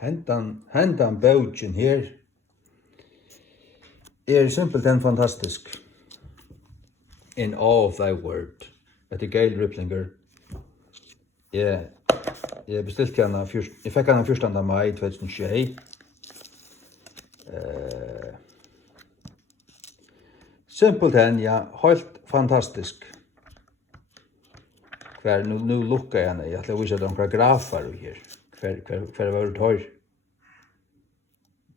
hendan bókin her simpelthen fantastisk. In all of thy word. Etter Gail Riplinger. Jeg bestilte henne, jeg fikk henne 1. mai 2021. Simpelthen, ja, helt fantastisk. Nu lukker jeg henne, jeg ætla å vise noen grafer her. Hver var det her?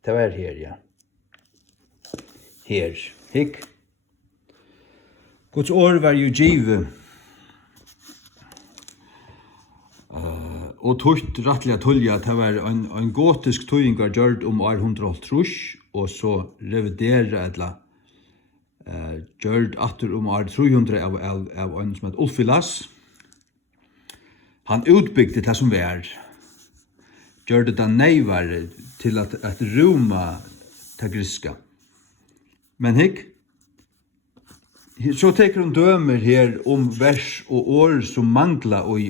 Det var her, ja. Her, hikk. Guds år var jo givet. Og tøtt rettelig tullja, det var en gotisk tøyingar gjørd år 180, og så revidera eller gjørd atter år 300 av en som het Ulfilas. Han utbygde det som var. Gjørde det neivare til at roma det griska. Men hikk, så teker hun dømer her vers og år som mangla og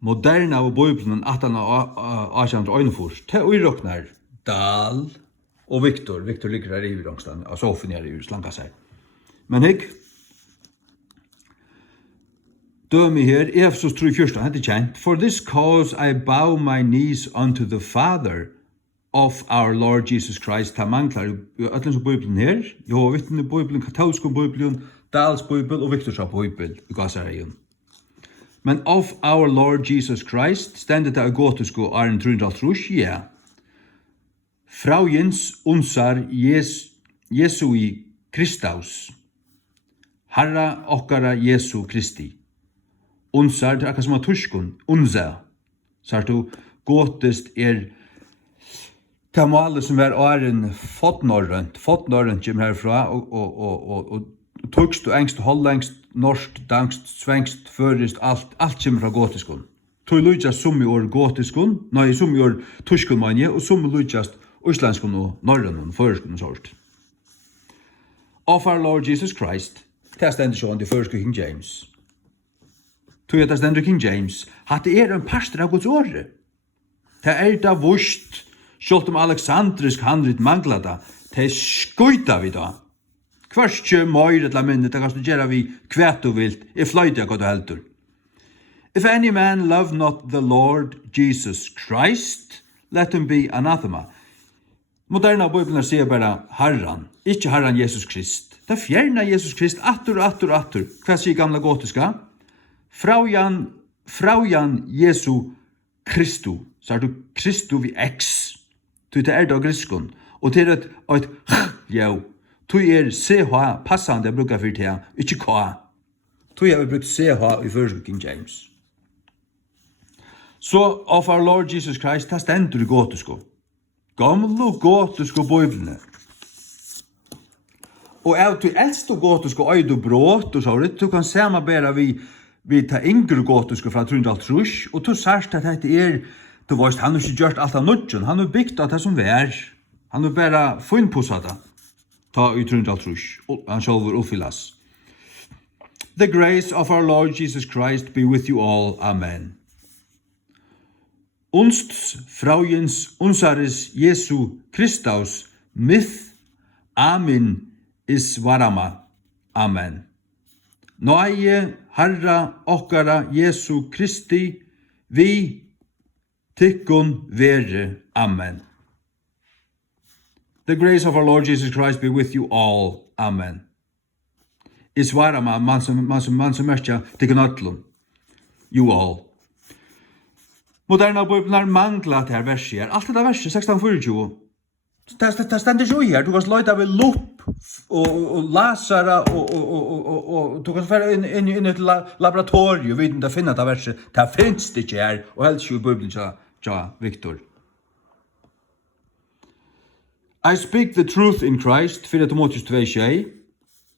moderna og Bibelen 1881. Det uiroknar Dahl og Victor. Victor ligger her i Rongstand, og Sofien her i slanka seg. Men hikk, døme her, Efesos 3:14, hette kjent. For this cause I bow my knees unto the Father of our Lord Jesus Christ. Ta manglar öllum som Bibelen her. Jo, vittne Bibelen, katolske Bibelen, Dahls Bibel og Victors Bibel i Gassarion. Men of our Lord Jesus Christ stendet det gotisko Arn 330, ja. Fraujens unsar Jesui Kristaus. Herra okkara Jesu Kristi. Unsar, det akkurat som av turskun, unza. Så du gotist det målet som var åren fotnorrent kommer herfra, og turkst og engst, hollengst, norsk, dansk, svengst, førist, alt kommer fra gotiskun. Tog lujast som i år gotiskun, nei, som i år turskun manje, og som lujast islandskun og norrønun, føreskun og sort. Of our Lord Jesus Christ, det stendur sånn i føreskun King James. Tog det stendur King James, at det en pastor av Guds åre. Det da vurst, sjølt alexandrisk handrit mangla da, det skuita vi da. Hverskje møyre til minnet, det kan du gjøre vi kvæt og vilt, fløyde jeg hva du heldur. If any man love not the Lord Jesus Christ, let him be anathema. Moderna Bibelen sier bare Herran, ikke Herran Jesus Krist. Det fjerna Jesus Krist, attur. Hva sier gamla gotiska? Fraujan Jesu Kristu, så du Kristu vi X, du det da griskon, og til et jau, du CH passande jeg brukar for det, ikke K. Du har brukt CH i første King James. Så of our Lord Jesus Christ, det stendur i gotisko. Gamle gotisko Bibelene. Og av du eldste gotisko øyde brot og så, du kan samarbeider vi ta yngre gotisko fra 330, og du sørst at dette du veist, han har ikke gjort alt av nødgen, han har bygd at det som vær. Han har bare funnpusset det. Ta i 330, han sjølver oppfyllas. The grace of our Lord Jesus Christ be with you all. Amen. Unsts fraujens unsaris Jesu Kristaus myth. Amen is varama. Amen. Nøye Herra okkara Jesu Kristi vi tykkum vere. Amen. The grace of our Lord Jesus Christ be with you all. Amen. Is varama man som merkja tykkum öllum. You all. Moderna Bibelen mangla det her verset her. Alt det verset, 16:24. Det stender jo her. Du kan sløyta ved lupp og lasara og du kan fære inn i et laboratorium viden til å finne det verset. Det finnes det ikke her, og helst jo i Bibelen tja Victor. I speak the truth in Christ, 4 Timotheus 2:6.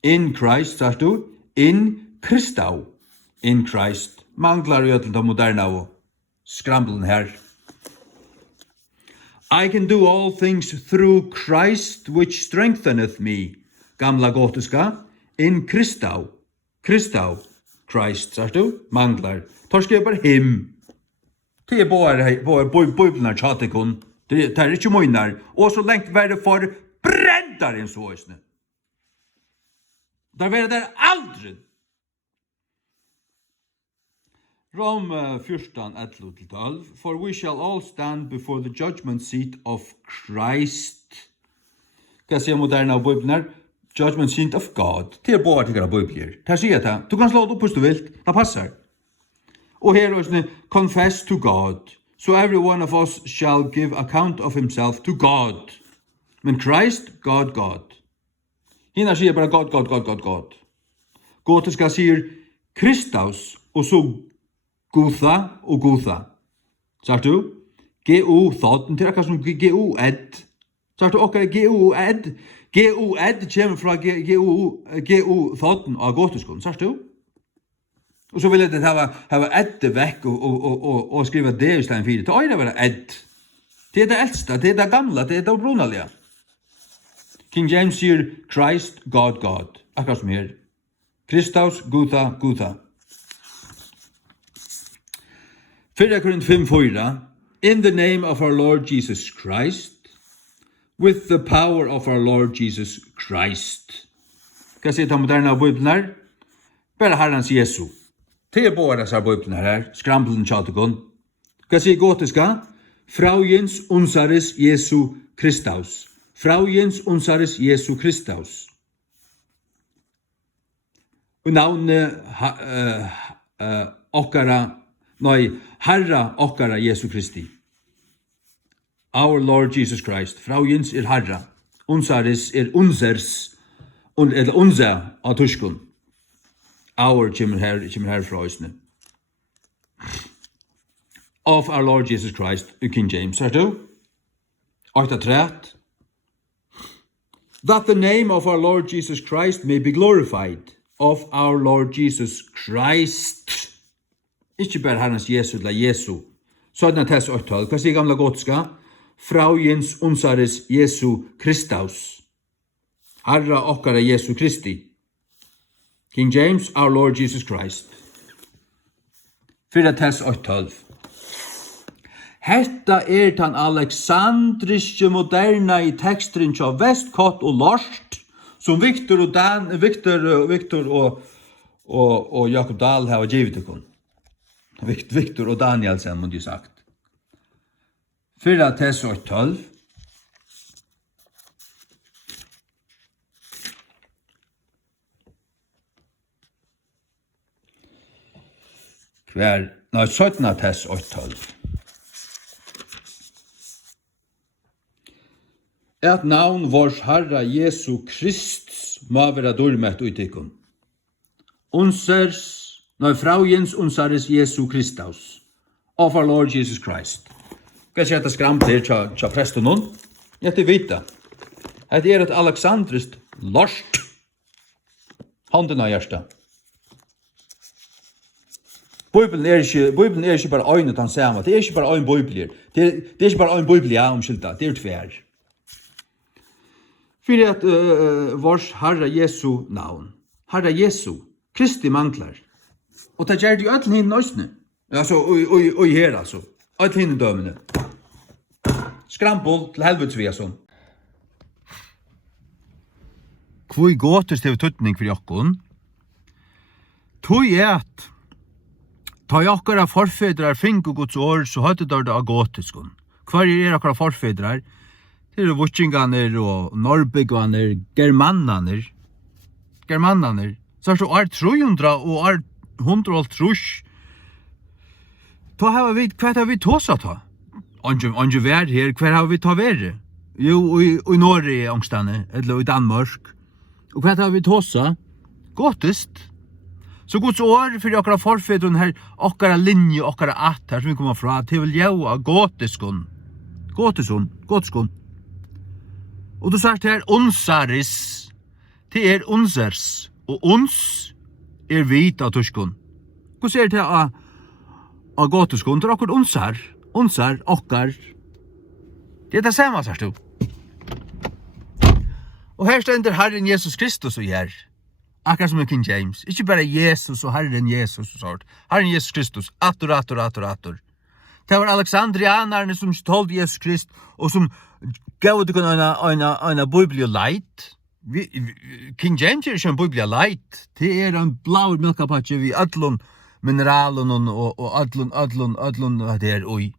In Christ, sagst du? In Christau. In Christ. Manglar jo til det moderna og skramblen her. I can do all things through Christ which strengtheneth me. Gamla gotiska. In Christau. Christ, sagst du? Manglar. Tar skriver him. Det bara Bibeln tjatikon. Det är inte mojnar. Och så längt värre för brändaren så isne. Där var det aldrig. Rom 14:11-12. For we shall all stand before the judgment seat of Christ. Kan se moderna Bibeln judgment seat of God. Det bara tycker jag Bibeln. Det säger det. Du kan slå det upp hur du vill. Det passar. Och här är confess to God. So every one of us shall give account of himself to God. Men Christ, God. Hina säger bara God. Gothiska säger Kristus och så Gotha. Sagt du? G-O, thought, till akkurat som G-O, ett. Sagt du okkara G-O, ett? G-O, ett kommer från G-O, thoughten av Gothiskon. Sagt du? Och så vill jag ha ett väck och skriva det istället för det. Det är bara ett. Det är det äldsta, det är det gamla, det är det brunaliga. King James säger Christ, God. Akkurat som här. Kristus, Gotha. 1 Korint 5:4. In the name of our Lord Jesus Christ, with the power of our Lord Jesus Christ. Kan se ta moderna Bibeln här? Bara Herrens Jesu. Det är bara så Bibeln här. Skramblen tjatikon. Kan se gotiska? Fraujens unsaris Jesu Kristus. Fraujens unsaris Jesu Kristus. Och navnet okkara, Herra okkara Jesu Kristi. Our Lord Jesus Christ. Fraujens Herra. Unsaris unsers. Eller unser av tyskun. Our kommer här fra isne. Of our Lord Jesus Christ, King James. Hör du? 8:3. That the name of our Lord Jesus Christ may be glorified. Of our Lord Jesus Christ. Ikke bare Herrens Jesu eller Jesu. Så er det tess 8. Hva sier gamla gotska? Fraujens unsaris Jesu Kristus. Herra okkara Jesu Kristi. King James, our Lord Jesus Christ. 4 tess 8:12. Hetta tan alexandriske moderna i tekstrin tja vestkott og lorst, som Victor og Jakob Dahl har givet ikon. Victor og Danielsen, må de sagt. 4 tess 8:12. Hver, 17 tess 8:12. At navn vårs Herra Jesu Krist må være dårmett ut ikon. Fraujens unsaris Jesu Kristus. Of our Lord Jesus Christ. Hva er det skramte her tja presten nun? Ja, det vita. Det er et alexandriskt lorst. Hånden av hjärsta. Bibeln er ikke bare øynet han samme. Det er ikke bare øyn bibler. Det er ikke bare øyn biblia omskylda. Det er tver. Fyrir at vårs Herra Jesu navn. Herra Jesu. Kristi manglar. Og det gjør det jo ødel hinn nøysene. Altså, og her altså. Ødel hinn dømene. Skrampel til helvetsvia sånn. Hvor gåtest det tøtning for jokkon? Tøy at ta okkara forfedrar finko Guds år, så høyde det av gotiskon. Hvar er okkara forfedrar? Det er vutsinganer og norrbygganer, germannaner. Så er det år 300 og år 100 Ta har vi tåsa ta? Ange vær her, hver har vi ta vere? Jo, i Norge ångstane, eller i Danmark. Og hva har vi tåsa? Gotist. Så Guds år for okkara forfedron her, okkara linje, okkara att her, som vi kommer fra, til vil jau av gotiskon. Og du sagt her, unsaris, det er unsers, og uns er vit av tuskon. Hva ser det av gotiskon? Det er okkar unsar, okkar. Det er det samme, sagt du. Og her stender Herren Jesus Kristus og gjør. Akkurat som King James. Ikke bare Jesus og Herren Jesus og sånt. Herren Jesus Kristus. Attor. Det var alexandrianerne som told Jesus Krist, og som gav det en Bíbliu light. King James er ikke en Bíbliu light. Det er en blau milkapatje vi allon mineralen og allon det er oi.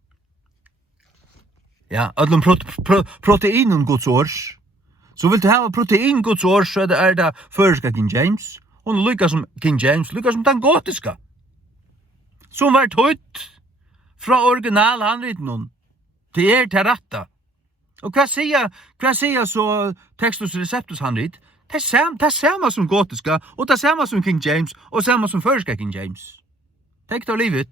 Ja, allon proteinen Guds års. Så vill du ha protein Guds års, så er det førska King James. Og lykka som King James, lykka som den gotiska. Som var tøyt fra original handriten til til rætta. Og hva sier så Textus Receptus handrit? Det er samme som gotiska, og det er samme som King James, og samme som førska King James. Tenk deg livet.